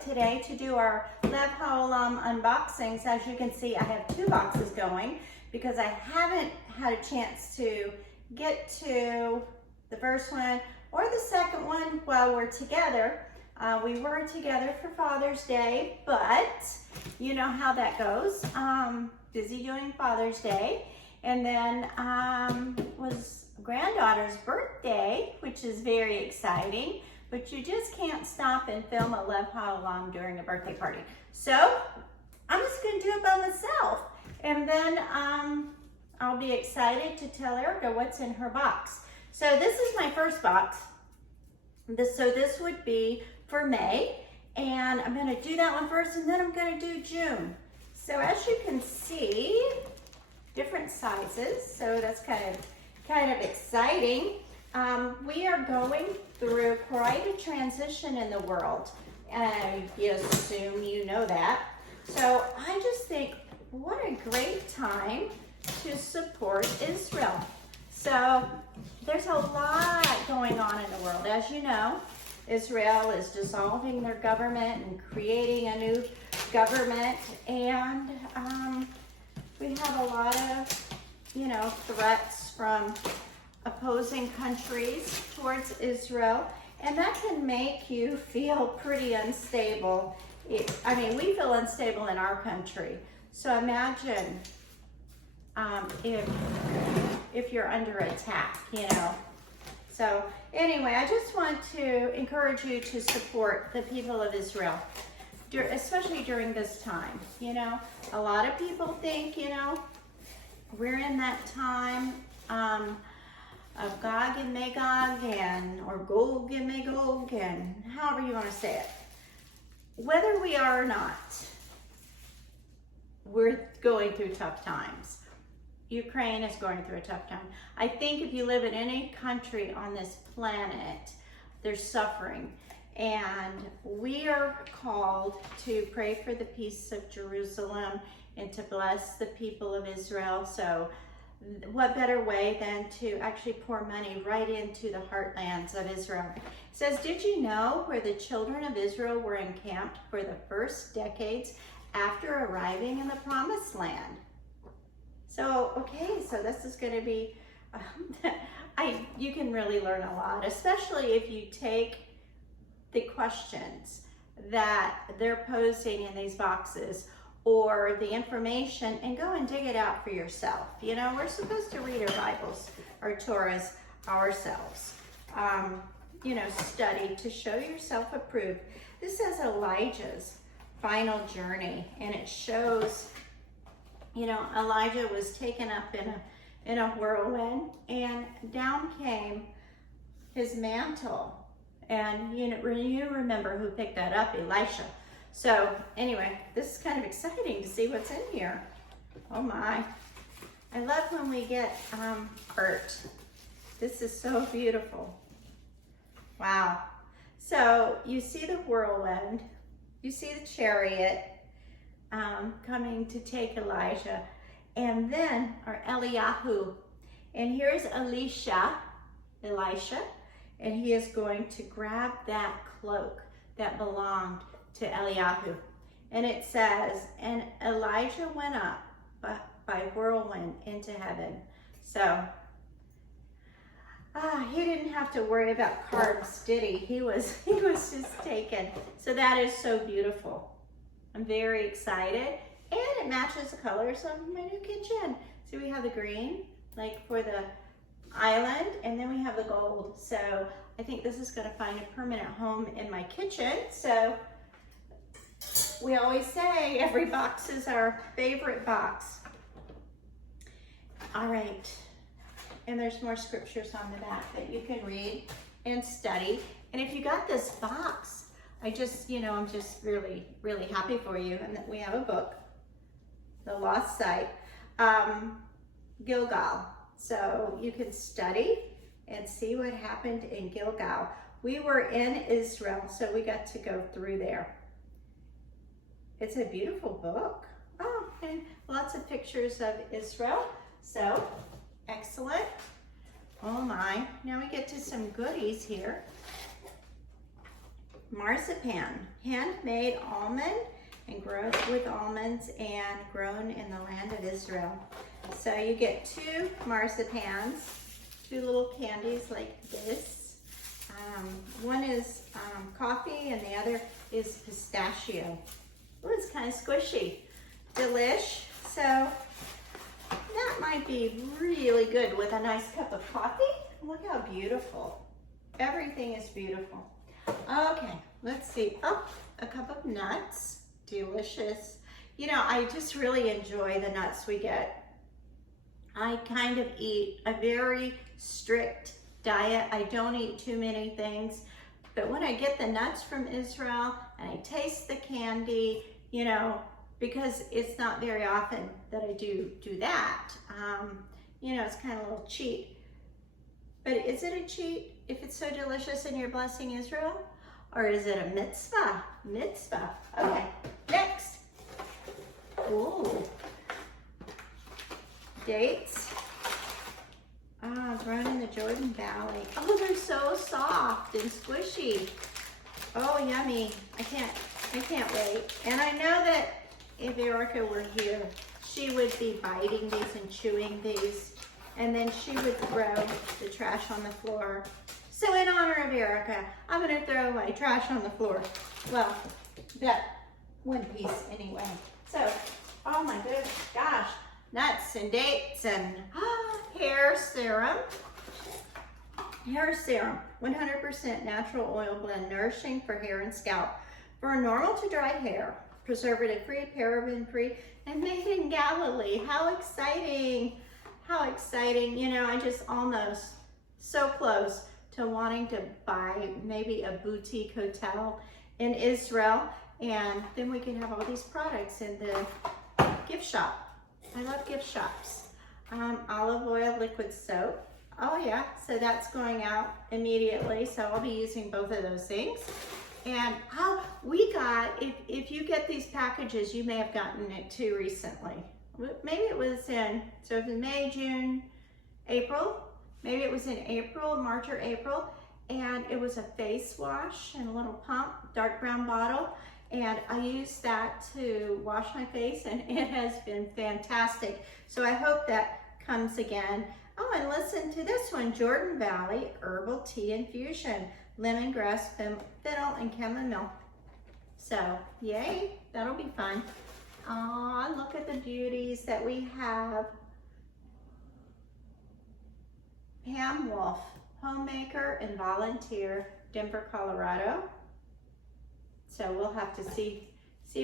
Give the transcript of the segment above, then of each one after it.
it today to do our HaOlam unboxings. As you can see, I have 2 boxes going because I haven't had a chance to get to the first one or the second one while we're together. We were together for Father's Day, but you know how that goes. Busy doing Father's Day. And then was granddaughter's birthday, which is very exciting, but you just can't stop and film a Love HaOlam during a birthday party. So I'm just gonna do it by myself. And then I'll be excited to tell Erica what's in her box. So this is my first box. This would be for May, and I'm gonna do that one first, and then I'm gonna do June. So as you can see, different sizes, so that's kind of exciting. We are going through quite a transition in the world, and I assume you know that. So I just think, what a great time to support Israel. So there's a lot going on in the world. As you know, Israel is dissolving their government and creating a new government, and we have a lot of, threats from opposing countries towards Israel, and that can make you feel pretty unstable. We feel unstable in our country. So imagine if you're under attack, So anyway, I just want to encourage you to support the people of Israel, especially during this time. A lot of people think, we're in that time of Gog and Magog, or Gog and Magog, and however you want to say it. Whether we are or not, we're going through tough times. Ukraine is going through a tough time. I think if you live in any country on this planet, there's suffering. And we are called to pray for the peace of Jerusalem and to bless the people of Israel. So what better way than to actually pour money right into the heartlands of Israel. It says, did you know where the children of Israel were encamped for the first decades after arriving in the promised land? So, okay, so this is going to be, you can really learn a lot, especially if you take the questions that they're posting in these boxes or the information and go and dig it out for yourself. We're supposed to read our Bibles, our Torahs ourselves. Study to show yourself approved. This says Elijah's final journey, and it shows Elijah was taken up in a whirlwind, and down came his mantle. And you remember who picked that up, Elisha. So anyway, this is kind of exciting to see what's in here. Oh my. I love when we get art. This is so beautiful. Wow. So you see the whirlwind, you see the chariot, coming to take Elijah, and then our Eliyahu, and here's Elisha, and he is going to grab that cloak that belonged to Eliyahu, and it says, and Elijah went up by whirlwind into heaven. So he didn't have to worry about carbs, did he? He was just taken. So that is so beautiful. I'm very excited, and it matches the colors of my new kitchen. So we have the green, like for the island, and then we have the gold. So I think this is gonna find a permanent home in my kitchen. So we always say every box is our favorite box. All right, and there's more scriptures on the back that you can read and study. And if you got this box, I'm just really, really happy for you. And that we have a book, The Lost Site, Gilgal. So you can study and see what happened in Gilgal. We were in Israel, so we got to go through there. It's a beautiful book. Oh, and lots of pictures of Israel. So, excellent. Oh my, now we get to some goodies here. marzipan, handmade almond and grown with almonds and grown in the land of Israel. So you get 2 marzipans, 2 little candies like this. One is coffee and the other is pistachio. Oh, it's kind of squishy. Delish. So that might be really good with a nice cup of coffee. Look how beautiful. Everything is beautiful. Okay, let's see. Oh, a cup of nuts. Delicious. You know, I just really enjoy the nuts we get. I kind of eat a very strict diet. I don't eat too many things, but when I get the nuts from Israel and I taste the candy, you know, because it's not very often that I do that, you know, it's kind of a little cheat. But is it a cheat if it's so delicious and you're blessing Israel? Or is it a mitzvah? Mitzvah. Okay, next. Ooh. Dates. Grown in the Jordan Valley. Oh, they're so soft and squishy. Oh, yummy. I can't wait. And I know that if Erica were here, she would be biting these and chewing these, and then she would throw the trash on the floor. So in honor of Erica, I'm gonna throw my trash on the floor. Well, that one piece anyway. So, oh my gosh, nuts and dates and hair serum. Hair serum, 100% natural oil blend, nourishing for hair and scalp. For normal to dry hair, preservative-free, paraben-free, and made in Galilee. How exciting. How exciting. You know, I just almost so close to wanting to buy maybe a boutique hotel in Israel, and then we can have all these products in the gift shop. I love gift shops. Olive oil, liquid soap. Oh yeah, so that's going out immediately. So I'll be using both of those things. And we got, if you get these packages, you may have gotten it too recently. Maybe it was in, so it was May, June, April. Maybe it was in April, March or April. And it was a face wash in a little pump, dark brown bottle. And I used that to wash my face, and it has been fantastic. So I hope that comes again. Oh, and listen to this one, Jordan Valley Herbal Tea Infusion, lemongrass, fennel, and chamomile. So, yay, that'll be fun. Aw, look at the beauties that we have. Pam Wolf, homemaker and volunteer, Denver, Colorado. So we'll have to see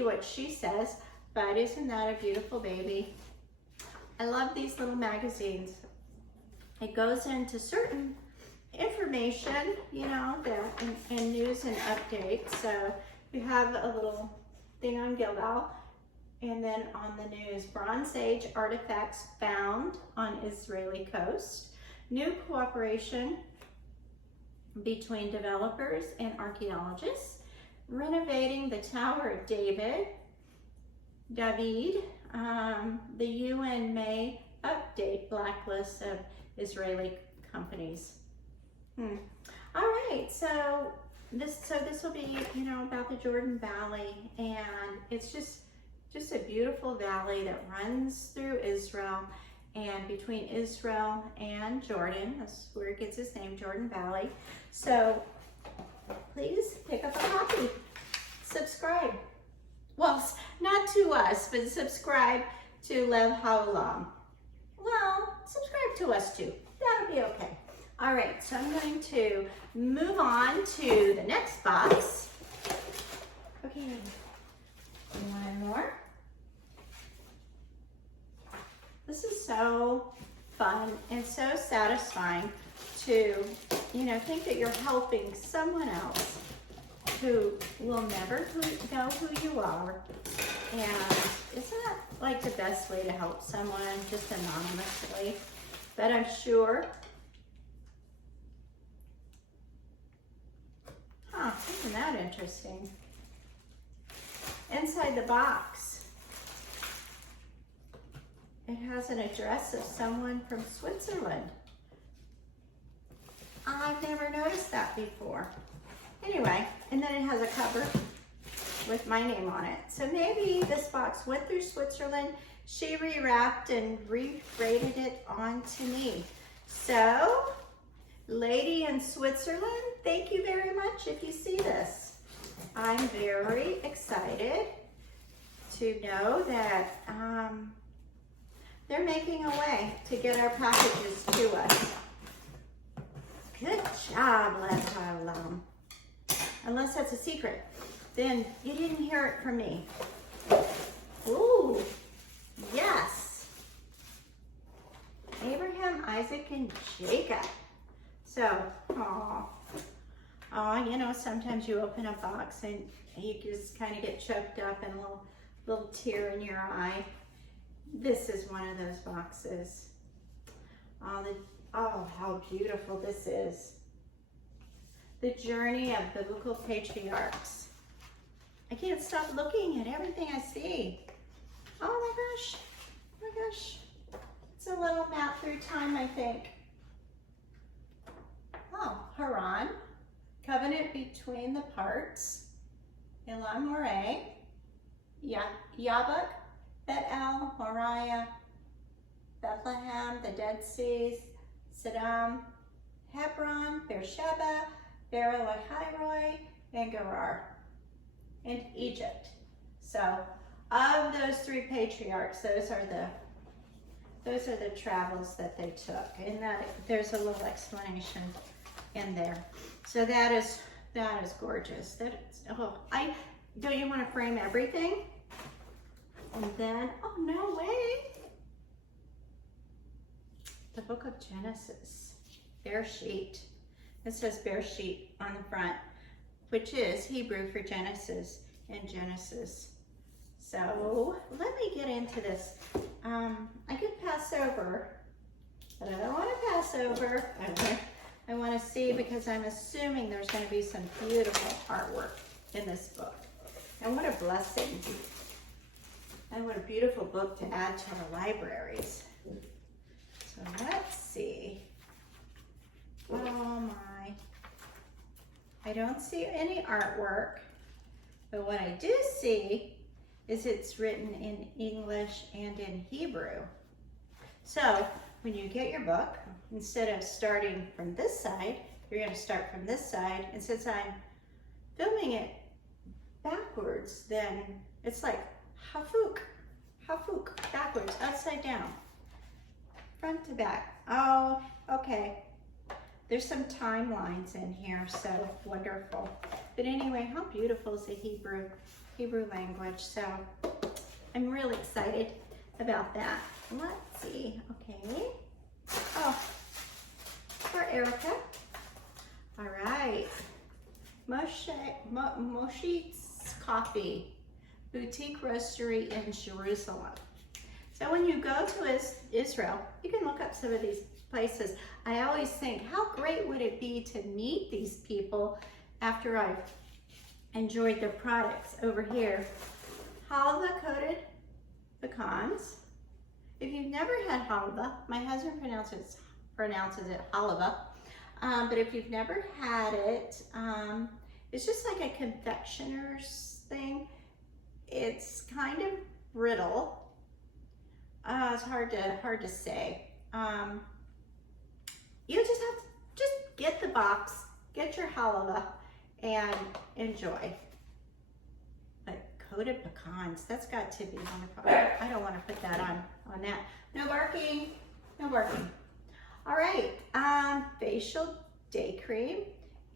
what she says, but isn't that a beautiful baby? I love these little magazines. It goes into certain information, you know, and news and updates. So you have a little thing on Gilgal, and then on the news, Bronze Age artifacts found on Israeli coast, new cooperation between developers and archaeologists, renovating the Tower of David, the UN may update blacklist of Israeli companies. All right, so this will be, you know, about the Jordan Valley, and it's just a beautiful valley that runs through Israel, and between Israel and Jordan, that's where it gets its name, Jordan Valley. So please pick up a copy, subscribe. Well, not to us, but subscribe to HaOlam. Well, subscribe to us too. That'll be okay. All right, so I'm going to move on to the next box. Okay, one more. This is so fun and so satisfying to, you know, think that you're helping someone else who will never know who you are. And isn't that like the best way to help someone, just anonymously? But I'm sure, isn't that interesting? Inside the box, it has an address of someone from Switzerland. I've never noticed that before. Anyway, and then it has a cover with my name on it. So maybe this box went through Switzerland. She rewrapped and re-rated it onto me. So, lady in Switzerland, thank you very much if you see this. I'm very excited to know that they're making a way to get our packages to us. Good job, Love HaOlam. Unless that's a secret, then you didn't hear it from me. Ooh, yes. Abraham, Isaac, and Jacob. So, you know, sometimes you open a box and you just kind of get choked up and a little tear in your eye. This is one of those boxes. Oh, how beautiful this is. The journey of biblical patriarchs. I can't stop looking at everything I see. Oh my gosh. It's a little map through time, I think. Oh, Haran, covenant between the parts. Elam Moreh, Yabuk, Bet-El, Moriah, Bethlehem, the Dead Seas, Saddam, Hebron, Beersheba, Beer-Lahai-Roi, and Gerar, and Egypt. So, of those three patriarchs, those are the travels that they took, and that there's a little explanation in there. So that is gorgeous. That is, don't you want to frame everything? And then, oh no way! The book of Genesis, Bereshit. It says Bereshit on the front, which is Hebrew for Genesis and Genesis. So let me get into this. I could pass over, but I don't want to pass over. I want to see, because I'm assuming there's going to be some beautiful artwork in this book. And what a blessing. And what a beautiful book to add to our libraries. So let's see. Oh my. I don't see any artwork, but what I do see is it's written in English and in Hebrew. So when you get your book, instead of starting from this side, you're going to start from this side. And since I'm filming it backwards, then it's like hafuk, backwards, upside down, front to back. Oh, okay. There's some timelines in here, so wonderful. But anyway, how beautiful is the Hebrew language? So I'm really excited about that. Let's see. Okay. Oh, for Erica. All right. Moshe's Coffee, boutique roastery in Jerusalem. So when you go to Israel, you can look up some of these places. I always think, how great would it be to meet these people after I've enjoyed their products. Over here, halva coated pecans. If you've never had halva, my husband pronounces it halva, but if you've never had it, it's just like a confectioner's thing. It's kind of brittle. It's hard to say. You just have to get the box, get your halva, and enjoy. But coated pecans, that's got to be wonderful. I don't want to put that on that. No barking, no barking. All right, facial day cream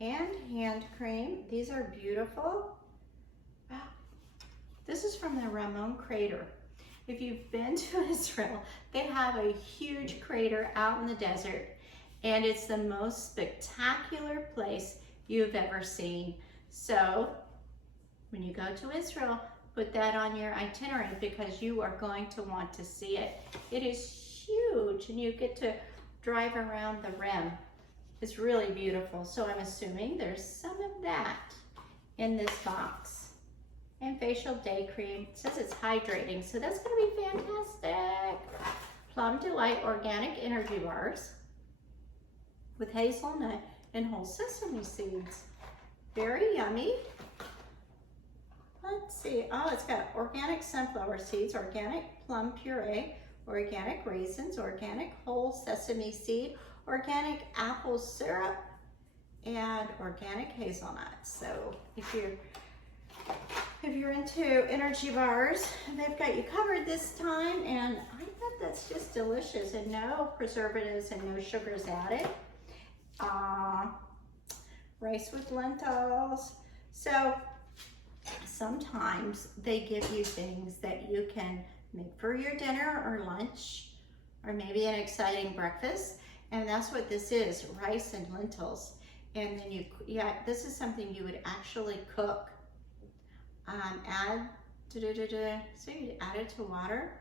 and hand cream. These are beautiful. Wow. This is from the Ramon crater. If you've been to Israel, they have a huge crater out in the desert, and it's the most spectacular place you've ever seen. So when you go to Israel, put that on your itinerary, because you are going to want to see it. It is huge, and you get to drive around the rim. It's really beautiful. So I'm assuming there's some of that in this box. And facial day cream. It says it's hydrating, so that's gonna be fantastic. Plum Delight organic energy bars with hazelnut and whole sesame seeds. very yummy. Let's see. Oh, it's got organic sunflower seeds, organic plum puree, organic raisins, organic whole sesame seed, organic apple syrup, and organic hazelnuts. So if you're into energy bars, they've got you covered this time, and I bet that's just delicious, and no preservatives and no sugars added. Rice with lentils. So sometimes they give you things that you can make for your dinner or lunch, or maybe an exciting breakfast, and that's what this is, rice and lentils. And then this is something you would actually cook. So you add it to water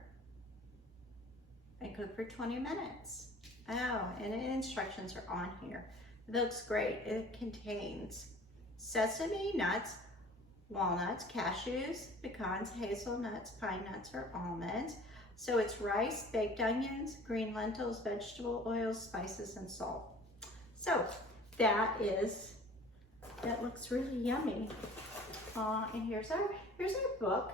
and cook for 20 minutes. Oh, and the instructions are on here. It looks great. It contains sesame, nuts, walnuts, cashews, pecans, hazelnuts, pine nuts, or almonds. So it's rice, baked onions, green lentils, vegetable oils, spices, and salt. So that looks really yummy. And here's our book.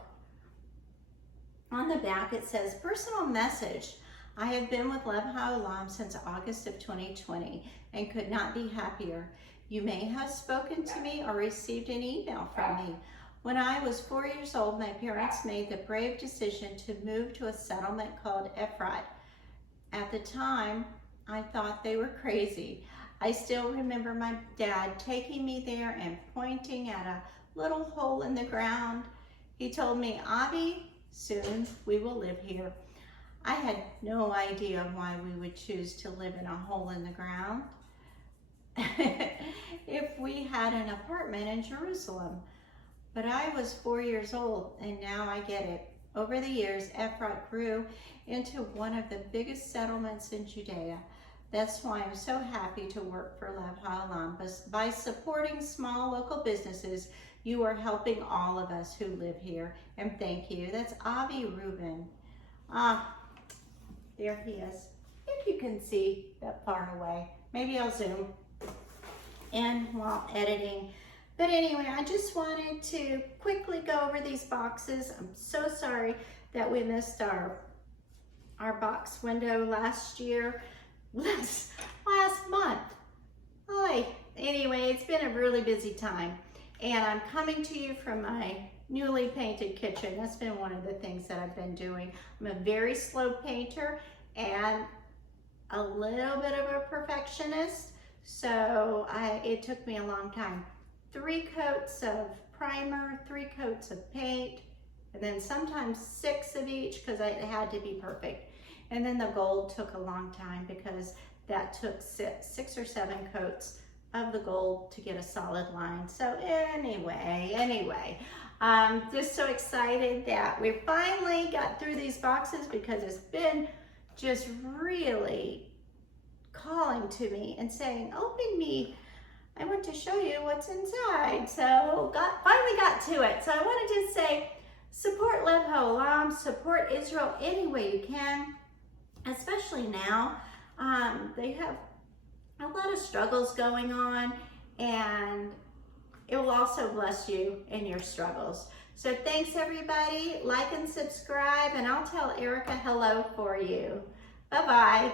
On the back it says, personal message. I have been with HaOlam since August of 2020 and could not be happier. You may have spoken to me or received an email from me. When I was 4 years old, my parents made the brave decision to move to a settlement called Efrat. At the time, I thought they were crazy. I still remember my dad taking me there and pointing at a little hole in the ground. He told me, Avi, soon we will live here. I had no idea why we would choose to live in a hole in the ground if we had an apartment in Jerusalem. But I was 4 years old, and now I get it. Over the years, Efrat grew into one of the biggest settlements in Judea. That's why I'm so happy to work for HaOlam. By supporting small local businesses, you are helping all of us who live here. And thank you. That's Avi Rubin. There he is. If you can see that far away. Maybe I'll zoom in while editing. But anyway, I just wanted to quickly go over these boxes. I'm so sorry that we missed our box window last month. Anyway, it's been a really busy time. And I'm coming to you from my newly painted kitchen. That's been one of the things that I've been doing. I'm a very slow painter and a little bit of a perfectionist. So it took me a long time. 3 coats of primer, 3 coats of paint, and then sometimes 6 of each because it had to be perfect. And then the gold took a long time because that took 6 or 7 coats of the gold to get a solid line. So anyway, just so excited that we finally got through these boxes because it's been just really calling to me and saying, open me. I want to show you what's inside. So finally got to it. So I wanted to say, support HaOlam, support Israel any way you can, especially now. They have a lot of struggles going on, and it will also bless you in your struggles. So thanks everybody, like and subscribe, and I'll tell Erica hello for you. Bye-bye.